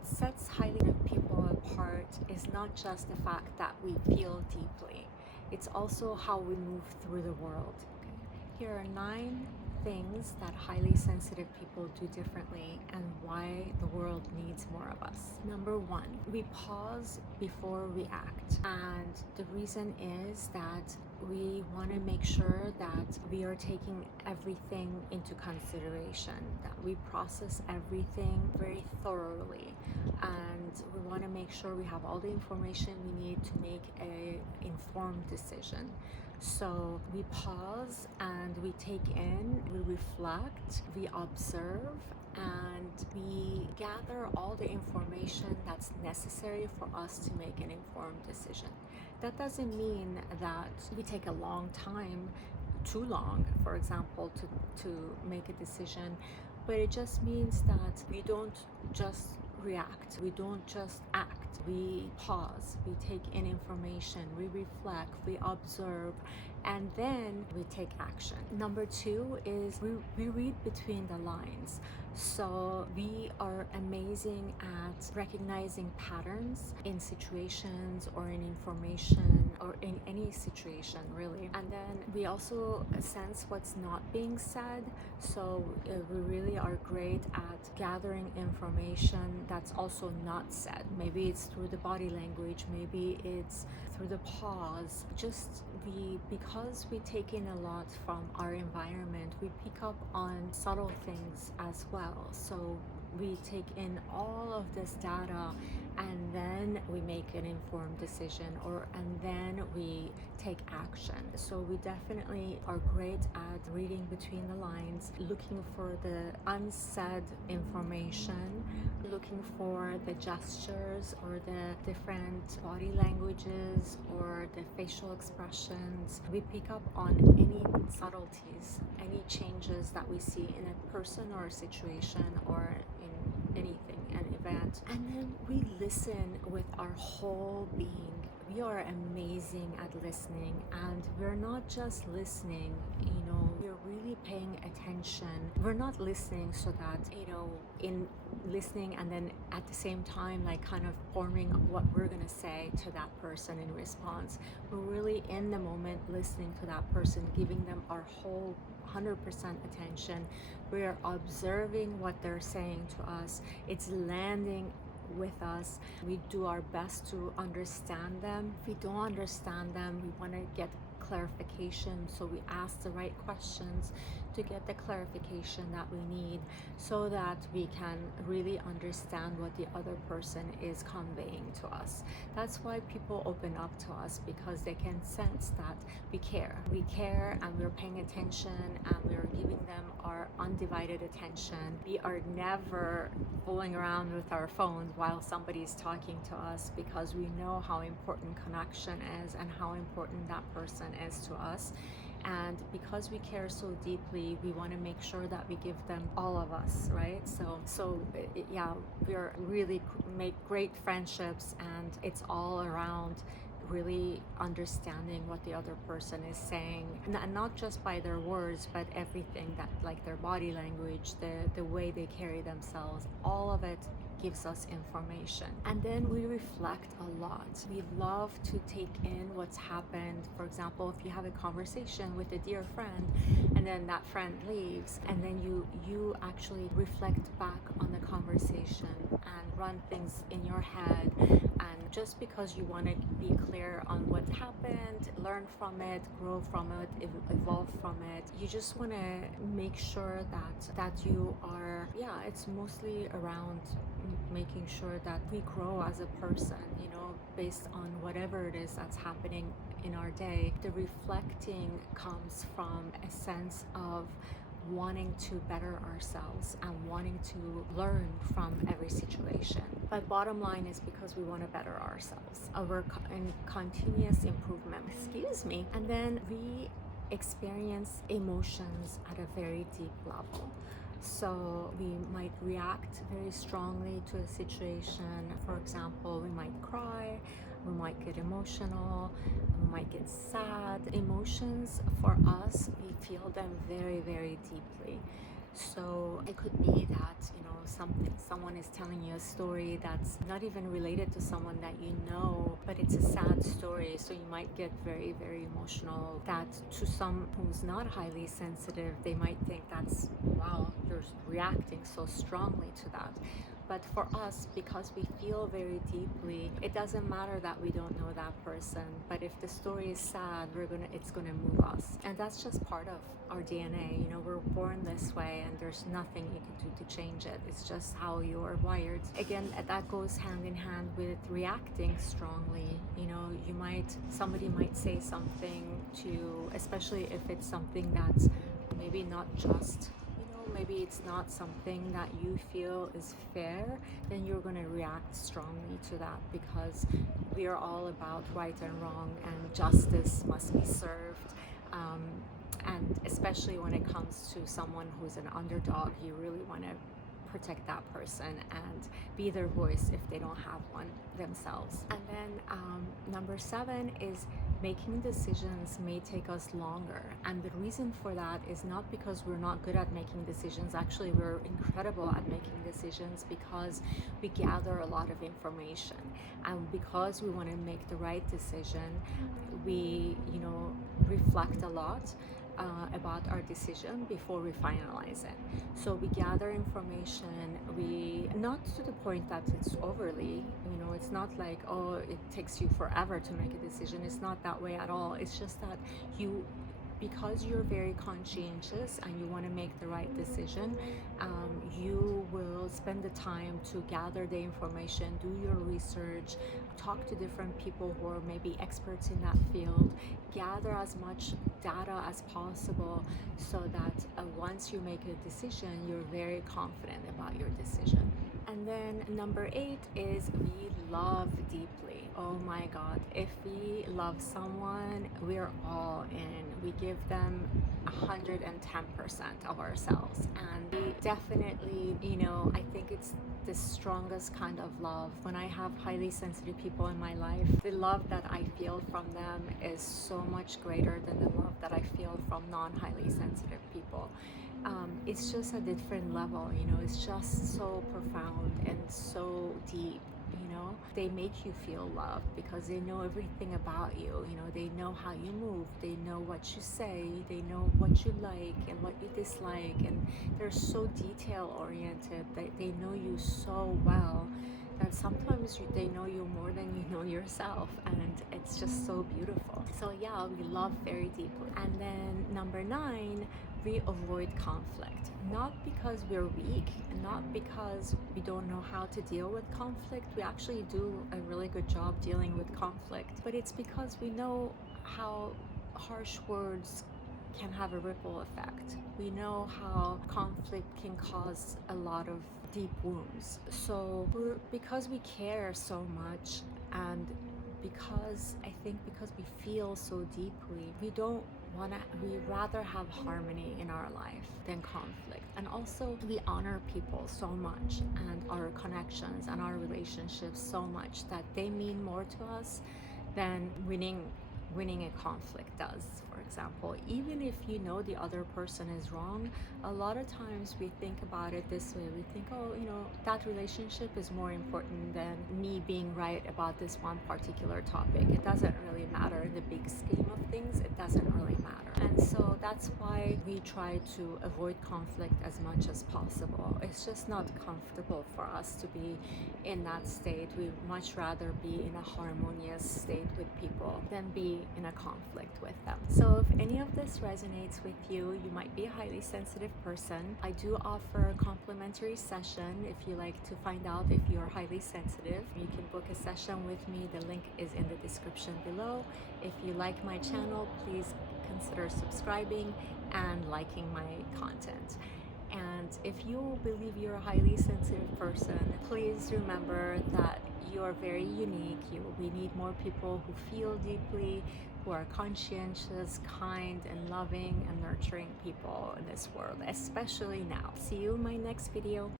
what sets highly sensitive people apart is not just the fact that we feel deeply, it's also how we move through the world. Okay? Here are 9 things that highly sensitive people do differently and why the world needs more of us. Number 1, we pause before we act. And the reason is that we want to make sure that we are taking everything into consideration, that we process everything very thoroughly, and we want to make sure we have all the information we need to make an informed decision. So we pause and we take in, we reflect, we observe, and we gather all the information that's necessary for us to make an informed decision. That doesn't mean that we take a long time, too long, for example, to make a decision, but it just means that we don't just react, we don't just act. We pause, we take in information, we reflect, we observe, and then we take action. Number 2 is we read between the lines. So we are amazing at recognizing patterns in situations or in information or in any situation, really. And then we also sense what's not being said. So we really are great at gathering information that's also not said. Maybe it's through the body language, maybe it's through the pause. Because we take in a lot from our environment, we pick up on subtle things as well. So we take in all of this data and then we make an informed decision, and then we take action. So we definitely are great at reading between the lines, looking for the unsaid information, looking for the gestures or the different body languages or the facial expressions. We pick up on any subtleties, any changes that we see in a person or a situation or in anything, an event. And then we listen with our whole being. We are amazing at listening, and we're not just listening, we're really paying attention. We're not listening so that, in listening and then at the same time, like kind of forming what we're going to say to that person in response. We're really in the moment listening to that person, giving them our whole 100% attention. We are observing what they're saying to us. It's landing with us. We do our best to understand them. If we don't understand them, we want to get clarification, so we ask the right questions to get the clarification that we need so that we can really understand what the other person is conveying to us. That's why people open up to us, because they can sense that we care. We care and we're paying attention and we're giving them our undivided attention. We are never fooling around with our phones while somebody's talking to us, because we know how important connection is and how important that person is to us. And because we care so deeply, we want to make sure that we give them all of us, right? So yeah, we're really make great friendships, and it's all around really understanding what the other person is saying, and not just by their words, but everything that, like their body language, the way they carry themselves, all of it gives us information. And then we reflect a lot. We love to take in what's happened. For example, if you have a conversation with a dear friend and then that friend leaves, and then you actually reflect back on the conversation and run things in your head, and just because you want to be clear on what happened, learn from it, grow from it, evolve from it, you just want to make sure that you are, it's mostly around making sure that we grow as a person, based on whatever it is that's happening in our day. The reflecting comes from a sense of wanting to better ourselves and wanting to learn from every situation. But bottom line is because we want to better ourselves. We're in continuous improvement. And then we experience emotions at a very deep level. So we might react very strongly to a situation. For example, we might cry, we might get emotional, we might get sad. Emotions, for us, we feel them very, very deeply. So it could be that, someone is telling you a story that's not even related to someone that you know, but it's a sad story, so you might get very, very emotional. That to some who's not highly sensitive, they might think that's, wow, you're reacting so strongly to that. But for us, because we feel very deeply, it doesn't matter that we don't know that person. But if the story is sad, it's gonna move us, and that's just part of our DNA. We're born this way, and there's nothing you can do to change it. It's just how you're wired. Again, that goes hand in hand with reacting strongly. Somebody might say something to, especially if it's something that's maybe not just, maybe it's not something that you feel is fair, then you're going to react strongly to that, because we are all about right and wrong, and justice must be served. And especially when it comes to someone who's an underdog, you really want to protect that person and be their voice if they don't have one themselves. And then number 7 is making decisions may take us longer. And the reason for that is not because we're not good at making decisions. Actually, we're incredible at making decisions, because we gather a lot of information. And because we want to make the right decision, we, reflect a lot about our decision before we finalize it. So we gather information, not to the point that it's overly, it's not like, oh, it takes you forever to make a decision. It's not that way at all. It's just that because you're very conscientious and you want to make the right decision, you will spend the time to gather the information, do your research, talk to different people who are maybe experts in that field, gather as much data as possible, so that once you make a decision, you're very confident about your decision. And then number 8 is we love deeply. Oh my God, if we love someone, we're all in. We give them 110% of ourselves. And we definitely, I think it's the strongest kind of love. When I have highly sensitive people in my life, the love that I feel from them is so much greater than the love that I feel from non-highly sensitive people. It's just a different level, it's just so profound and so deep. They make you feel loved because they know everything about you. They know how you move, they know what you say, they know what you like and what you dislike, and they're so detail oriented that they know you so well that sometimes they know you more than you know yourself, and it's just so beautiful. So yeah, we love very deeply. And then number 9, we avoid conflict, not because we're weak, not because we don't know how to deal with conflict. We actually do a really good job dealing with conflict, but it's because we know how harsh words can have a ripple effect. We know how conflict can cause a lot of deep wounds. So because we care so much, and because we feel so deeply, we rather have harmony in our life than conflict. And also, we honor people so much, and our connections and our relationships so much, that they mean more to us than winning a conflict does. For example, even if the other person is wrong, a lot of times we think about it this way. We think, oh, that relationship is more important than me being right about this one particular topic. It doesn't really matter in the big scheme of things. It doesn't really matter. And so that's why we try to avoid conflict as much as possible. It's just not comfortable for us to be in that state. We much rather be in a harmonious state with people than be in a conflict with them. So if any of this resonates with you, you might be a highly sensitive person. I do offer a complimentary session if you like to find out if you're highly sensitive. You can book a session with me. The link is in the description below. If you like my channel, please consider subscribing and liking my content. And if you believe you're a highly sensitive person, please remember that you are very unique. We need more people who feel deeply, who are conscientious, kind, and loving and nurturing people in this world, especially now. See you in my next video.